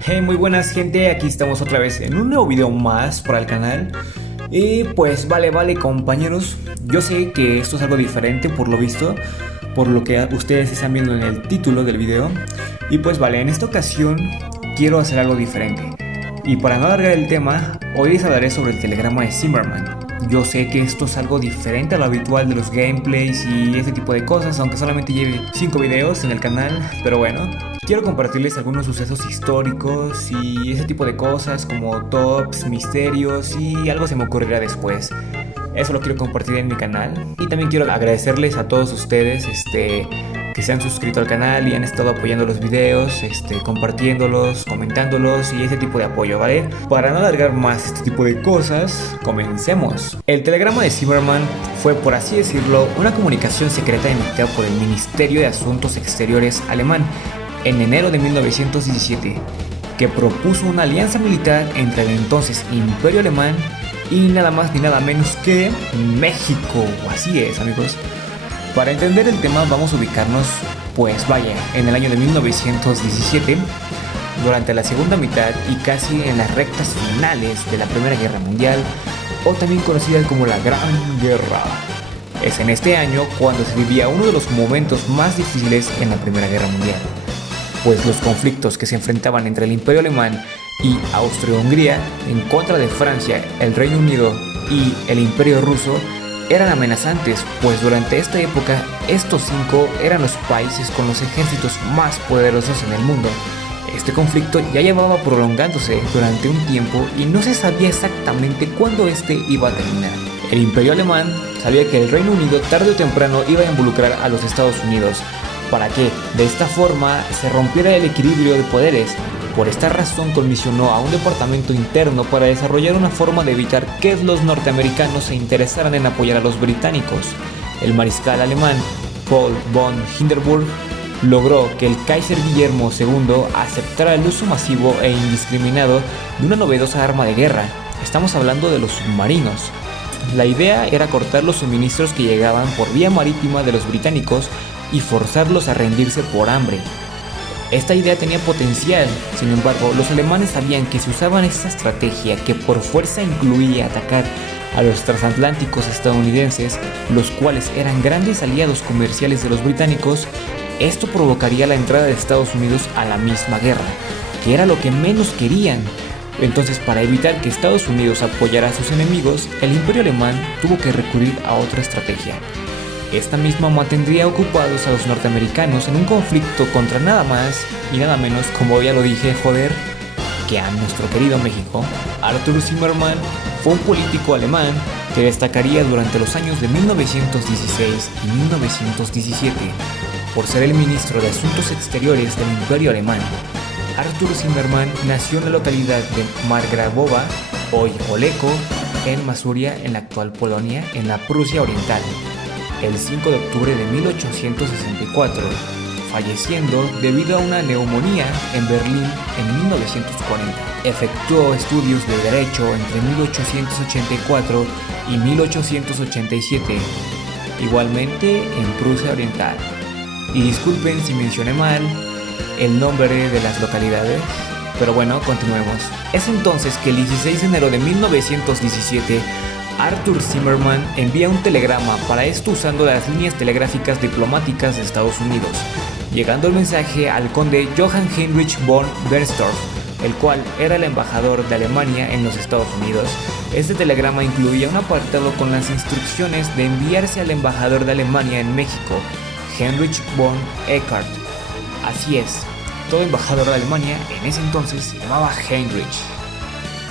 Hey, muy buenas gente, aquí estamos otra vez en un nuevo video más para el canal. Y pues vale compañeros, yo sé que esto es algo diferente por lo visto, por lo que ustedes están viendo en el título del video. Y pues vale, en esta ocasión quiero hacer algo diferente. Y para no alargar el tema, hoy les hablaré sobre el telegrama de Zimmermann. Yo sé que esto es algo diferente a lo habitual de los gameplays y ese tipo de cosas, aunque solamente lleve 5 videos en el canal, pero bueno. Quiero compartirles algunos sucesos históricos y ese tipo de cosas como tops, misterios y algo se me ocurrirá después. Eso lo quiero compartir en mi canal. Y también quiero agradecerles a todos ustedes que se han suscrito al canal y han estado apoyando los videos, compartiéndolos, comentándolos y ese tipo de apoyo, ¿vale? Para no alargar más este tipo de cosas, comencemos. El telegrama de Zimmermann fue, por así decirlo, una comunicación secreta emitida por el Ministerio de Asuntos Exteriores alemán en enero de 1917, que propuso una alianza militar entre el entonces Imperio Alemán y nada más ni nada menos que México. Así es, amigos. Para entender el tema vamos a ubicarnos, pues vaya, en el año de 1917, durante la segunda mitad y casi en las rectas finales de la Primera Guerra Mundial, o también conocida como la Gran Guerra. Es en este año cuando se vivía uno de los momentos más difíciles en la Primera Guerra Mundial, pues los conflictos que se enfrentaban entre el Imperio Alemán y Austria-Hungría en contra de Francia, el Reino Unido y el Imperio Ruso eran amenazantes, pues durante esta época estos 5 eran los países con los ejércitos más poderosos en el mundo. Este conflicto ya llevaba prolongándose durante un tiempo y no se sabía exactamente cuándo este iba a terminar. El Imperio Alemán sabía que el Reino Unido tarde o temprano iba a involucrar a los Estados Unidos, para que de esta forma se rompiera el equilibrio de poderes. Por esta razón comisionó a un departamento interno para desarrollar una forma de evitar que los norteamericanos se interesaran en apoyar a los británicos. El mariscal alemán Paul von Hindenburg logró que el Kaiser Guillermo II aceptara el uso masivo e indiscriminado de una novedosa arma de guerra. Estamos hablando de los submarinos. La idea era cortar los suministros que llegaban por vía marítima de los británicos y forzarlos a rendirse por hambre. Esta idea tenía potencial, sin embargo, los alemanes sabían que si usaban esta estrategia, que por fuerza incluía atacar a los transatlánticos estadounidenses, los cuales eran grandes aliados comerciales de los británicos, esto provocaría la entrada de Estados Unidos a la misma guerra, que era lo que menos querían. Entonces, para evitar que Estados Unidos apoyara a sus enemigos, el Imperio Alemán tuvo que recurrir a otra estrategia. Esta misma mantendría ocupados a los norteamericanos en un conflicto contra nada más y nada menos, como ya lo dije, joder, que a nuestro querido México. Arthur Zimmermann fue un político alemán que destacaría durante los años de 1916 y 1917 por ser el ministro de Asuntos Exteriores del Imperio Alemán. Arthur Zimmermann nació en la localidad de Margrabova, hoy Oleko, en Masuria, en la actual Polonia, en la Prusia Oriental, el 5 de octubre de 1864, falleciendo debido a una neumonía en Berlín en 1940. Efectuó estudios de Derecho entre 1884 y 1887, igualmente en Prusia Oriental. Y disculpen si mencioné mal el nombre de las localidades, pero bueno, continuemos. Es entonces que el 16 de enero de 1917, Arthur Zimmermann envía un telegrama, para esto usando las líneas telegráficas diplomáticas de Estados Unidos, llegando el mensaje al conde Johann Heinrich von Bernstorff, el cual era el embajador de Alemania en los Estados Unidos. Este telegrama incluía un apartado con las instrucciones de enviarse al embajador de Alemania en México, Heinrich von Eckart. Así es, todo embajador de Alemania en ese entonces se llamaba Heinrich.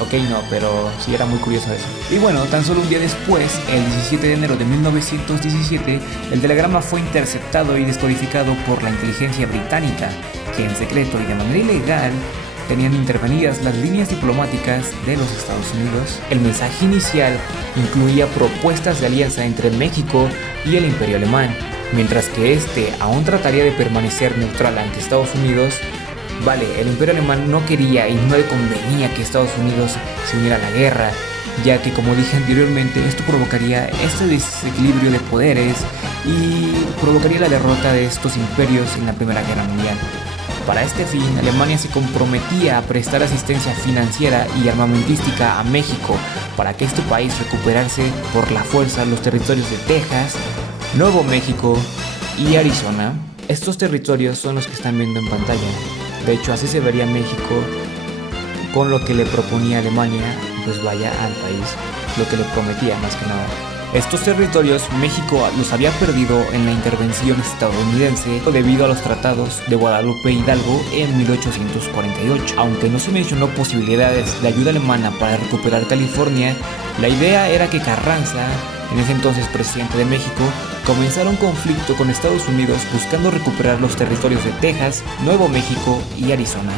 Ok, no, pero sí era muy curioso eso. Y bueno, tan solo un día después, el 17 de enero de 1917, el telegrama fue interceptado y descodificado por la inteligencia británica, que en secreto y de manera ilegal tenían intervenidas las líneas diplomáticas de los Estados Unidos. El mensaje inicial incluía propuestas de alianza entre México y el Imperio Alemán, mientras que este aún trataría de permanecer neutral ante Estados Unidos. Vale, el Imperio Alemán no quería y no le convenía que Estados Unidos se uniera a la guerra, ya que, como dije anteriormente, esto provocaría este desequilibrio de poderes y provocaría la derrota de estos imperios en la Primera Guerra Mundial. Para este fin, Alemania se comprometía a prestar asistencia financiera y armamentística a México para que este país recuperase por la fuerza los territorios de Texas, Nuevo México y Arizona. Estos territorios son los que están viendo en pantalla. De hecho, así se vería México con lo que le proponía Alemania, pues vaya al país, lo que le prometía más que nada. Estos territorios México los había perdido en la intervención estadounidense debido a los tratados de Guadalupe Hidalgo en 1848. Aunque no se mencionó posibilidades de ayuda alemana para recuperar California, la idea era que Carranza, en ese entonces presidente de México, comenzara un conflicto con Estados Unidos buscando recuperar los territorios de Texas, Nuevo México y Arizona,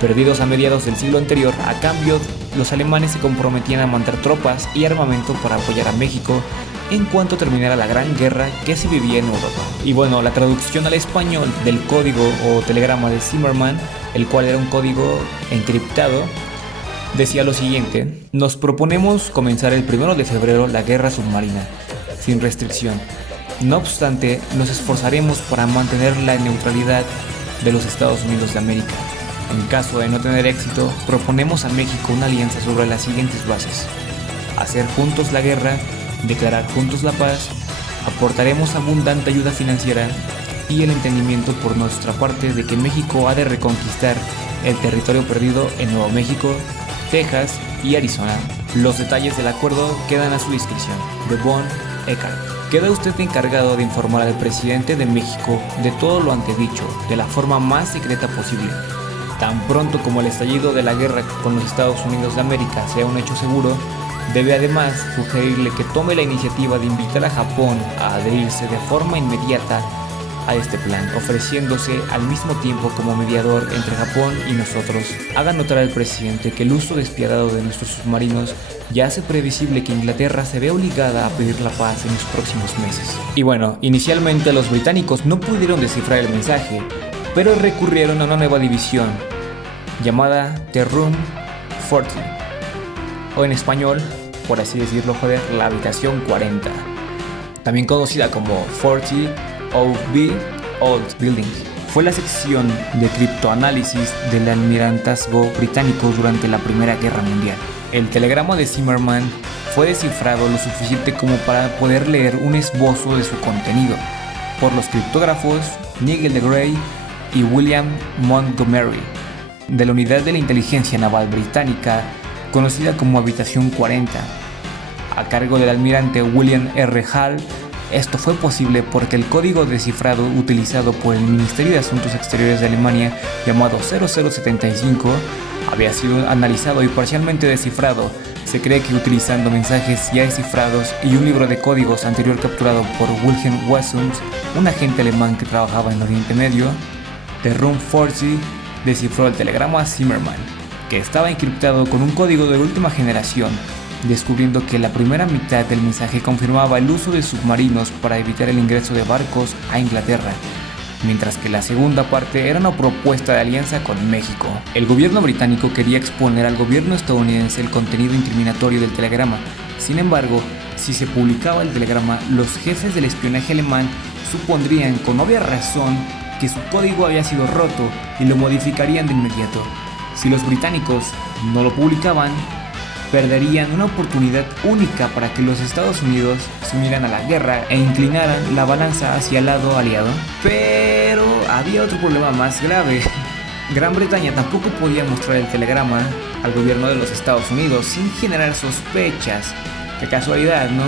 perdidos a mediados del siglo anterior. A cambio, los alemanes se comprometían a mandar tropas y armamento para apoyar a México en cuanto terminara la Gran Guerra que se vivía en Europa. Y bueno, la traducción al español del código o telegrama de Zimmermann, el cual era un código encriptado, decía lo siguiente: nos proponemos comenzar el 1 de febrero la guerra submarina, sin restricción. No obstante, nos esforzaremos para mantener la neutralidad de los Estados Unidos de América. En caso de no tener éxito, proponemos a México una alianza sobre las siguientes bases: hacer juntos la guerra, declarar juntos la paz, aportaremos abundante ayuda financiera y el entendimiento por nuestra parte de que México ha de reconquistar el territorio perdido en Nuevo México, Texas y Arizona. Los detalles del acuerdo quedan a su discreción. De Von Eckart. Queda usted encargado de informar al presidente de México de todo lo antedicho, de la forma más secreta posible. Tan pronto como el estallido de la guerra con los Estados Unidos de América sea un hecho seguro, debe además sugerirle que tome la iniciativa de invitar a Japón a adherirse de forma inmediata a este plan, ofreciéndose al mismo tiempo como mediador entre Japón y nosotros. Haga notar al presidente que el uso despiadado de nuestros submarinos ya hace previsible que Inglaterra se vea obligada a pedir la paz en los próximos meses. Y bueno, inicialmente los británicos no pudieron descifrar el mensaje, pero recurrieron a una nueva división llamada The Room 40, o en español, por así decirlo, la habitación 40, también conocida como 40 OB Old Building. Fue la sección de criptoanálisis del almirantazgo británico durante la Primera Guerra Mundial. El telegrama de Zimmermann fue descifrado lo suficiente como para poder leer un esbozo de su contenido por los criptógrafos Nigel de Grey y William Montgomery de la Unidad de la Inteligencia Naval Británica conocida como Habitación 40, a cargo del almirante William R. Hall. Esto fue posible porque el código descifrado utilizado por el Ministerio de Asuntos Exteriores de Alemania, llamado 0075, había sido analizado y parcialmente descifrado. Se cree que utilizando mensajes ya descifrados y un libro de códigos anterior capturado por Wilhelm Wessels, un agente alemán que trabajaba en Oriente Medio, The Room 40 descifró el telegrama Zimmermann, que estaba encriptado con un código de última generación, descubriendo que la primera mitad del mensaje confirmaba el uso de submarinos para evitar el ingreso de barcos a Inglaterra, mientras que la segunda parte era una propuesta de alianza con México. El gobierno británico quería exponer al gobierno estadounidense el contenido incriminatorio del telegrama. Sin embargo, si se publicaba el telegrama, los jefes del espionaje alemán supondrían con obvia razón que su código había sido roto y lo modificarían de inmediato. Si los británicos no lo publicaban, perderían una oportunidad única para que los Estados Unidos se unieran a la guerra e inclinaran la balanza hacia el lado aliado. Pero había otro problema más grave. Gran Bretaña tampoco podía mostrar el telegrama al gobierno de los Estados Unidos sin generar sospechas. Qué casualidad, ¿no?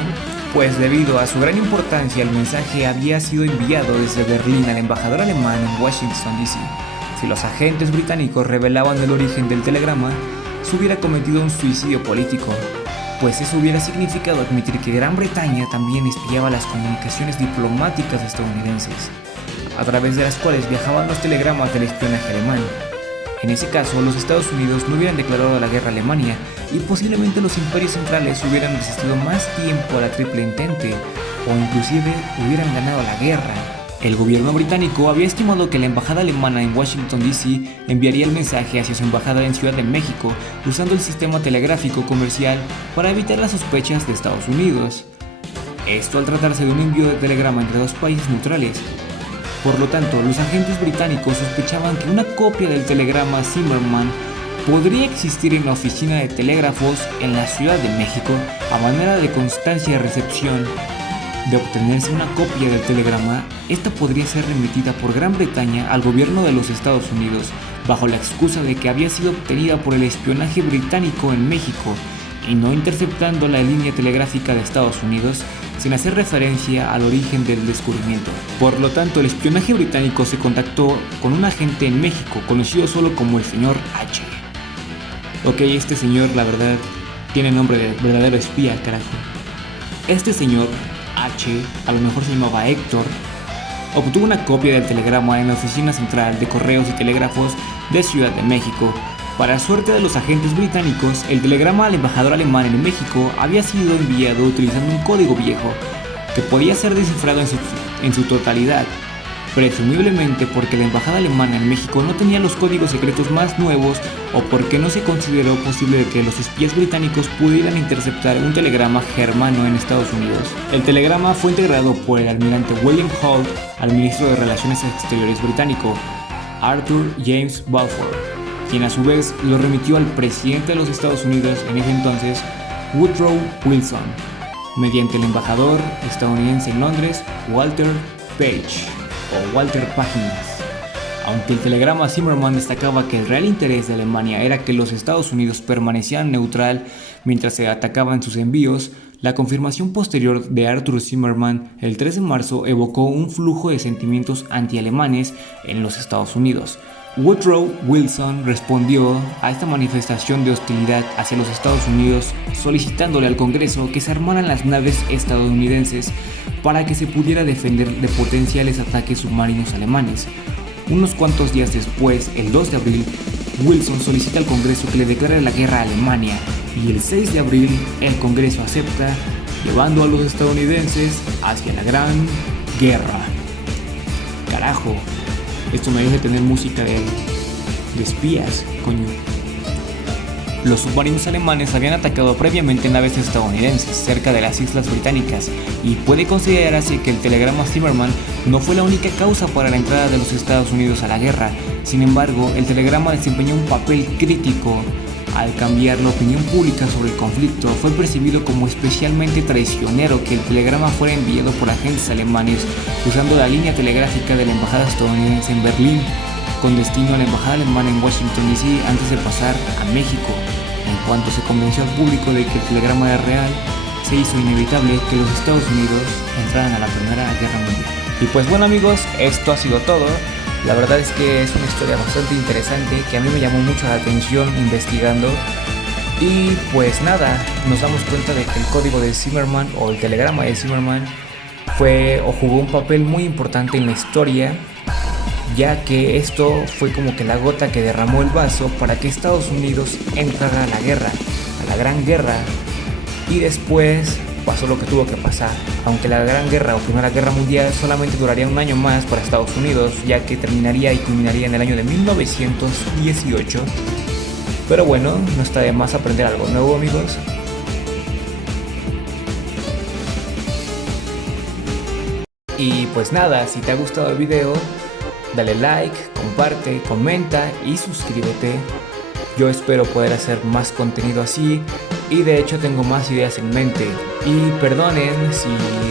Pues debido a su gran importancia, el mensaje había sido enviado desde Berlín al embajador alemán en Washington, D.C. Si los agentes británicos revelaban el origen del telegrama, se hubiera cometido un suicidio político, pues eso hubiera significado admitir que Gran Bretaña también espiaba las comunicaciones diplomáticas estadounidenses, a través de las cuales viajaban los telegramas del espionaje alemán. En ese caso, los Estados Unidos no hubieran declarado la guerra a Alemania y posiblemente los imperios centrales hubieran resistido más tiempo a la Triple Entente o inclusive hubieran ganado la guerra. El gobierno británico había estimado que la embajada alemana en Washington, D.C. enviaría el mensaje hacia su embajada en Ciudad de México usando el sistema telegráfico comercial para evitar las sospechas de Estados Unidos. Esto al tratarse de un envío de telegrama entre dos países neutrales. Por lo tanto, los agentes británicos sospechaban que una copia del telegrama Zimmerman podría existir en la oficina de telégrafos en la Ciudad de México a manera de constancia de recepción. De obtenerse una copia del telegrama, esta podría ser remitida por Gran Bretaña al gobierno de los Estados Unidos, bajo la excusa de que había sido obtenida por el espionaje británico en México y no interceptando la línea telegráfica de Estados Unidos, sin hacer referencia al origen del descubrimiento. Por lo tanto, el espionaje británico se contactó con un agente en México, conocido solo como el señor H. Ok, este señor, la verdad, tiene nombre de verdadero espía, carajo. Este señor H, a lo mejor se llamaba Héctor, obtuvo una copia del telegrama en la Oficina Central de Correos y Telégrafos de Ciudad de México. Para suerte de los agentes británicos, el telegrama al embajador alemán en México había sido enviado utilizando un código viejo que podía ser descifrado en su totalidad, presumiblemente porque la embajada alemana en México no tenía los códigos secretos más nuevos o porque no se consideró posible que los espías británicos pudieran interceptar un telegrama germano en Estados Unidos. El telegrama fue integrado por el almirante William Holt al ministro de Relaciones Exteriores británico, Arthur James Balfour, quien a su vez lo remitió al presidente de los Estados Unidos en ese entonces, Woodrow Wilson, mediante el embajador estadounidense en Londres, Walter Page o Walter Páginas. Aunque el telegrama Zimmerman destacaba que el real interés de Alemania era que los Estados Unidos permanecieran neutral mientras se atacaban sus envíos, la confirmación posterior de Arthur Zimmerman el 3 de marzo evocó un flujo de sentimientos anti-alemanes en los Estados Unidos. Woodrow Wilson respondió a esta manifestación de hostilidad hacia los Estados Unidos solicitándole al Congreso que se armaran las naves estadounidenses para que se pudiera defender de potenciales ataques submarinos alemanes. Unos cuantos días después, el 2 de abril, Wilson solicita al Congreso que le declare la guerra a Alemania y el 6 de abril el Congreso acepta, llevando a los estadounidenses hacia la Gran Guerra. Carajo. Esto merece tener música de espías, coño. Los submarinos alemanes habían atacado previamente naves estadounidenses cerca de las islas británicas y puede considerarse que el telegrama Zimmerman no fue la única causa para la entrada de los Estados Unidos a la guerra. Sin embargo, el telegrama desempeñó un papel crítico. Al cambiar la opinión pública sobre el conflicto, fue percibido como especialmente traicionero que el telegrama fuera enviado por agentes alemanes usando la línea telegráfica de la embajada estadounidense en Berlín, con destino a la embajada alemana en Washington D.C. antes de pasar a México. En cuanto se convenció al público de que el telegrama era real, se hizo inevitable que los Estados Unidos entraran a la Primera Guerra Mundial. Y pues bueno amigos, esto ha sido todo. La verdad es que es una historia bastante interesante que a mí me llamó mucho la atención investigando. Y pues nada, nos damos cuenta de que el código de Zimmerman o el telegrama de Zimmerman fue o jugó un papel muy importante en la historia, ya que esto fue como que la gota que derramó el vaso para que Estados Unidos entrara a la guerra, a la Gran Guerra, y después pasó lo que tuvo que pasar. Aunque la Gran Guerra o Primera Guerra Mundial solamente duraría un año más para Estados Unidos, ya que terminaría y culminaría en el año de 1918. Pero bueno, no está de más aprender algo nuevo amigos. Y pues nada, si te ha gustado el video, dale like, comparte, comenta y suscríbete. Yo espero poder hacer más contenido así y de hecho tengo más ideas en mente. Y perdonen si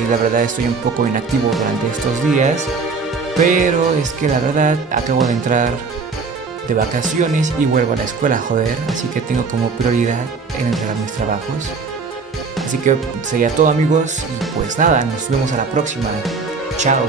la verdad estoy un poco inactivo durante estos días, pero es que la verdad acabo de entrar de vacaciones y vuelvo a la escuela, joder, así que tengo como prioridad en entregar mis trabajos. Así que sería todo amigos y pues nada, nos vemos a la próxima. Chao.